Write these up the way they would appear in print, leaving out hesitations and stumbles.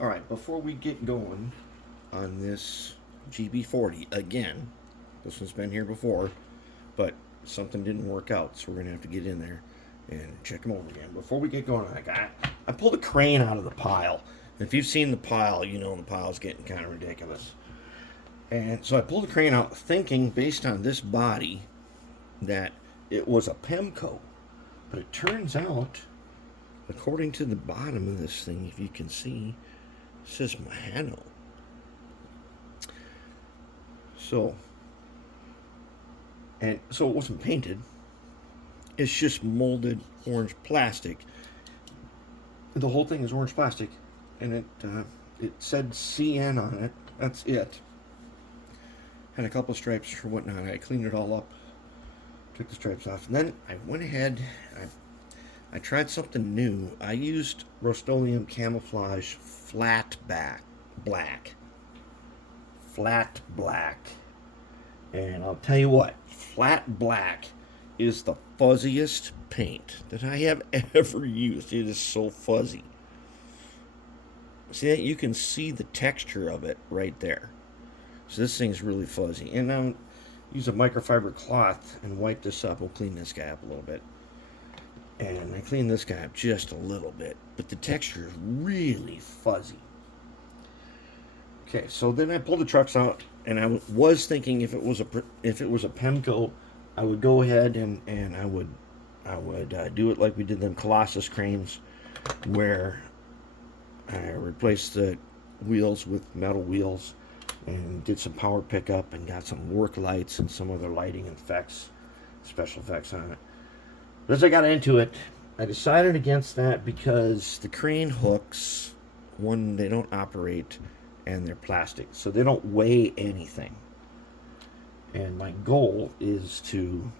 All right, before we get going on this GB40 again, this one's been here before, but something didn't work out, so we're gonna have to get in there and check them over again. Before we get going on that guy, I pulled a crane out of the pile. If you've seen the pile, you know the pile's getting kind of ridiculous. And so I pulled the crane out thinking, based on this body, that it was a Pemco. But it turns out, according to the bottom of this thing, if you can see, it says Mehano. So, so it wasn't painted. It's just molded orange plastic. The whole thing is orange plastic, and it said CN on it. That's it. Had a couple of stripes or whatnot. I cleaned it all up, took the stripes off, and then I went ahead. I tried something new. I used Rust-Oleum Camouflage Flat Black. Flat Black. And I'll tell you what, Flat Black is the fuzziest paint that I have ever used. It is so fuzzy. See that? You can see the texture of it right there. So this thing's really fuzzy. And now use a microfiber cloth and wipe this up. We'll clean this guy up a little bit. And I cleaned this guy up just a little bit, but the texture is really fuzzy. Okay, so then I pulled the trucks out, and I was thinking if it was a Pemco, I would go ahead and I would do it like we did them Colossus cranes, where I replaced the wheels with metal wheels and did some power pickup and got some work lights and some other lighting effects, special effects on it. But as I got into it, I decided against that because the crane hooks, one, they don't operate, and they're plastic, so they don't weigh anything. And my goal is to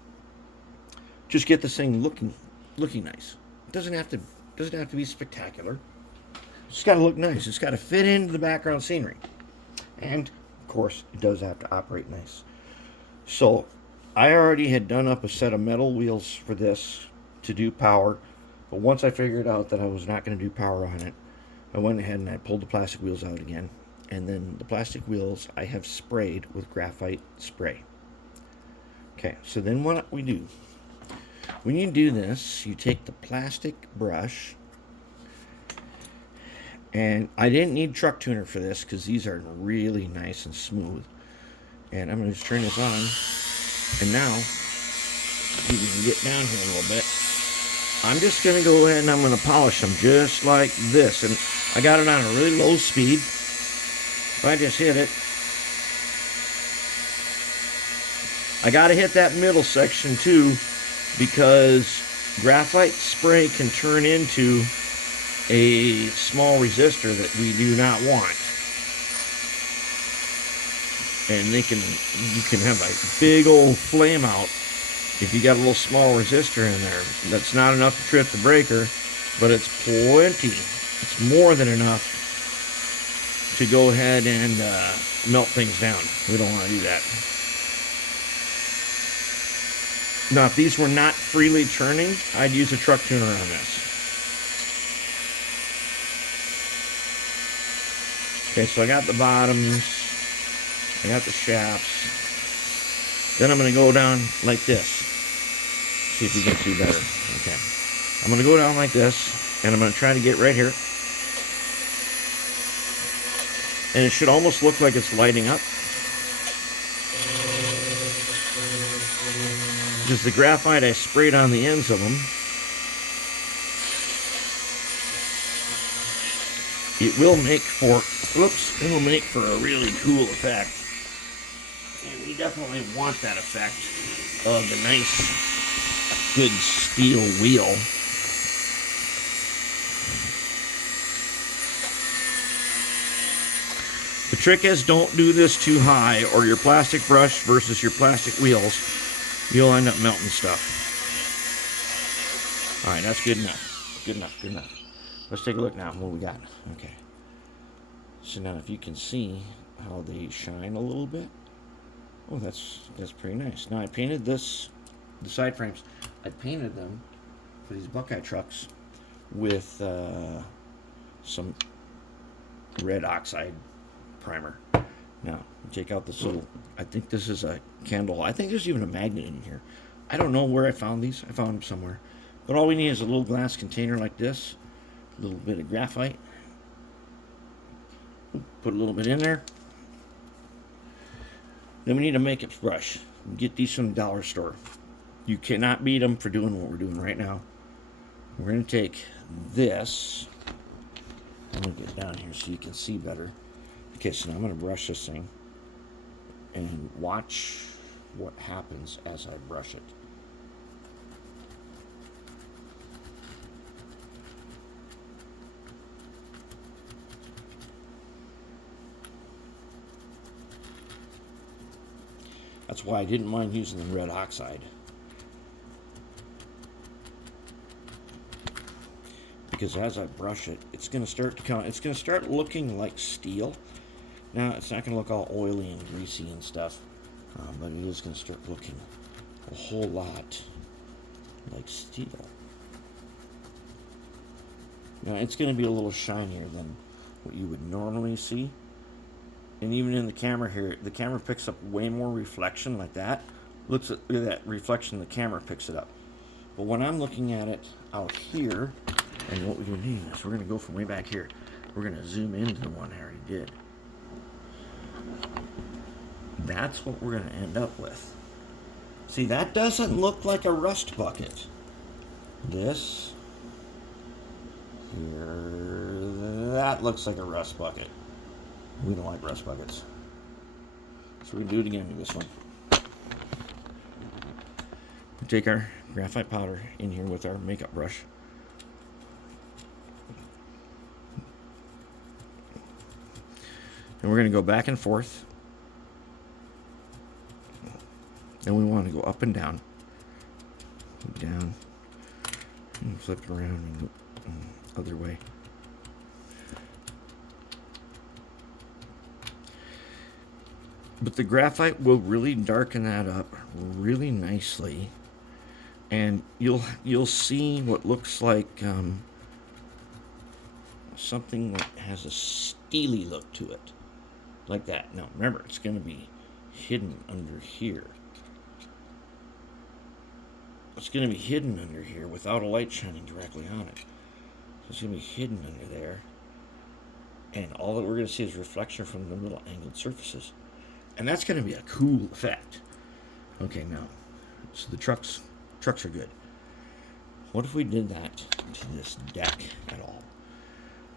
just get this thing looking nice. It doesn't have to be spectacular. It's got to look nice. It's got to fit into the background scenery, and of course, it does have to operate nice. So I already had done up a set of metal wheels for this to do power, but once I figured out that I was not going to do power on it, I went ahead and I pulled the plastic wheels out again. And then the plastic wheels I have sprayed with graphite spray. Okay, so then what we do, when you do this, you take the plastic brush, and I didn't need truck tuner for this because these are really nice and smooth. And I'm going to just turn this on. And now, you can get down here a little bit. I'm just going to go ahead and I'm going to polish them just like this. And I got it on a really low speed. If I just hit it, I got to hit that middle section too, because graphite spray can turn into a small resistor that we do not want. And you can have a big old flame out if you got a little small resistor in there. That's not enough to trip the breaker, but it's plenty. It's more than enough to go ahead and melt things down. We don't want to do that. Now, if these were not freely turning, I'd use a truck tuner on this. Okay, so I got the bottoms, I got the shafts. Then I'm going to go down like this. See if you can see better. Okay. I'm going to go down like this, and I'm going to try to get right here. And it should almost look like it's lighting up. Because the graphite I sprayed on the ends of them, it will make for a really cool effect. And we definitely want that effect of the nice, good steel wheel. The trick is, don't do this too high, or your plastic brush versus your plastic wheels, you'll end up melting stuff. Alright, that's good enough. Good enough. Let's take a look now at what we got. Okay. So now if you can see how they shine a little bit. Oh, that's pretty nice. Now I painted the side frames. I painted them for these Buckeye trucks with some red oxide primer. Now, take out this little, I think this is a candle. I think there's even a magnet in here. I don't know where I found these. I found them somewhere. But all we need is a little glass container like this, a little bit of graphite. Put a little bit in there. Then we need a makeup brush. Get these from the dollar store. You cannot beat them for doing what we're doing right now. We're going to take this. I'm going to get down here so you can see better. Okay, so now I'm going to brush this thing. And watch what happens as I brush it. That's why I didn't mind using the red oxide. Because as I brush it, it's going to start to it's going to start looking like steel. Now, it's not going to look all oily and greasy and stuff, but it is going to start looking a whole lot like steel. Now, it's going to be a little shinier than what you would normally see. And even in the camera here, the camera picks up way more reflection like that. Look at that reflection, the camera picks it up. But when I'm looking at it out here, and what we're going to do is we're going to go from way back here. We're going to zoom into the one I already did. That's what we're going to end up with. See, that doesn't look like a rust bucket. This here, that looks like a rust bucket. We don't like rust buckets. So we can do it again with this one. We take our graphite powder in here with our makeup brush. And we're going to go back and forth. Then we want to go up and down. Down. And flip it around and go other way. But the graphite will really darken that up really nicely. And you'll see what looks like something that has a steely look to it. Like that. Now remember, it's going to be hidden under here. It's going to be hidden under here without a light shining directly on it. So it's going to be hidden under there. And all that we're going to see is reflection from the little angled surfaces. And that's going to be a cool effect. Okay, now, so the trucks are good. What if we did that to this deck at all?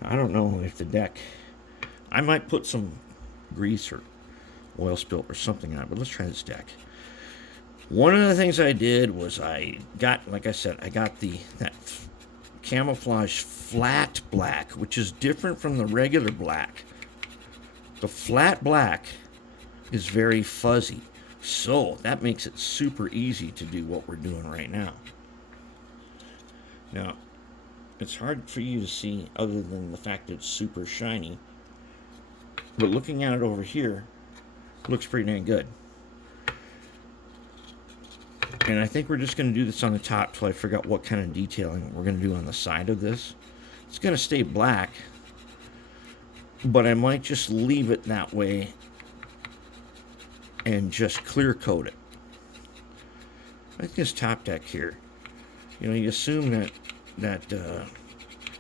I don't know if the deck, I might put some grease or oil spill or something on it, but let's try this deck. One of the things I did was I got, like I said, I got that camouflage flat black, which is different from the regular black. The flat black is very fuzzy, so that makes it super easy to do what we're doing right now. Now, it's hard for you to see other than the fact that it's super shiny, but looking at it over here, it looks pretty dang good. And I think we're just going to do this on the top till I figure out what kind of detailing we're going to do on the side of this. It's going to stay black, but I might just leave it that way and just clear coat it. Like this top deck here. You know, you assume that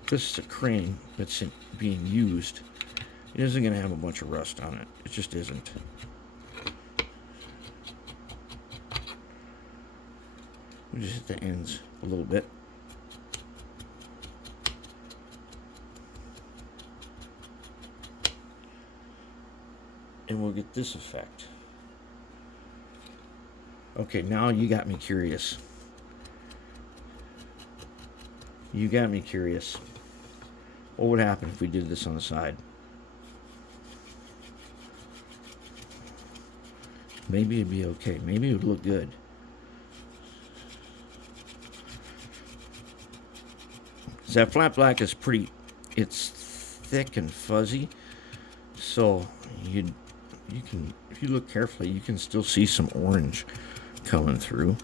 this is a crane that's being used. It isn't going to have a bunch of rust on it. It just isn't. We just hit the ends a little bit. And we'll get this effect. Okay, now you got me curious. You got me curious. What would happen if we did this on the side? Maybe it'd be okay. Maybe it would look good. So that flat black is pretty, it's thick and fuzzy. So you can, if you look carefully, you can still see some orange coming through.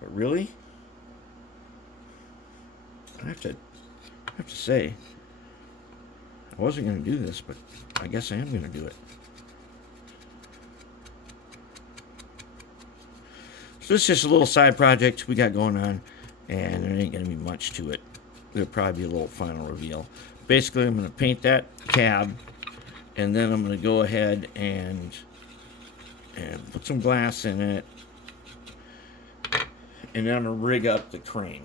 But really, I have to say, I wasn't going to do this, but I guess I am going to do it. So this is just a little side project we got going on, and there ain't going to be much to it. There'll probably be a little final reveal. Basically, I'm going to paint that cab, and then I'm going to go ahead and put some glass in it, and then I'm going to rig up the crane.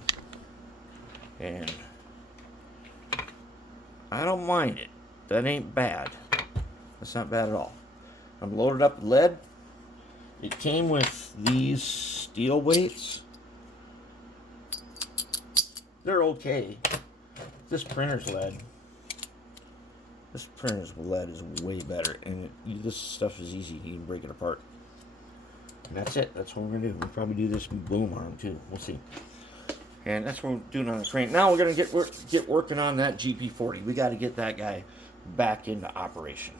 And I don't mind it. That ain't bad. That's not bad at all. I'm loaded up with lead. It came with these steel weights. They're okay. This printer's lead. This printer's lead is way better, and this stuff is easy. You can break it apart. And that's it. That's what we're gonna do. We'll probably do this boom arm too. We'll see. And that's what we're doing on the crane. Now we're gonna get working on that GP40. We got to get that guy back into operation.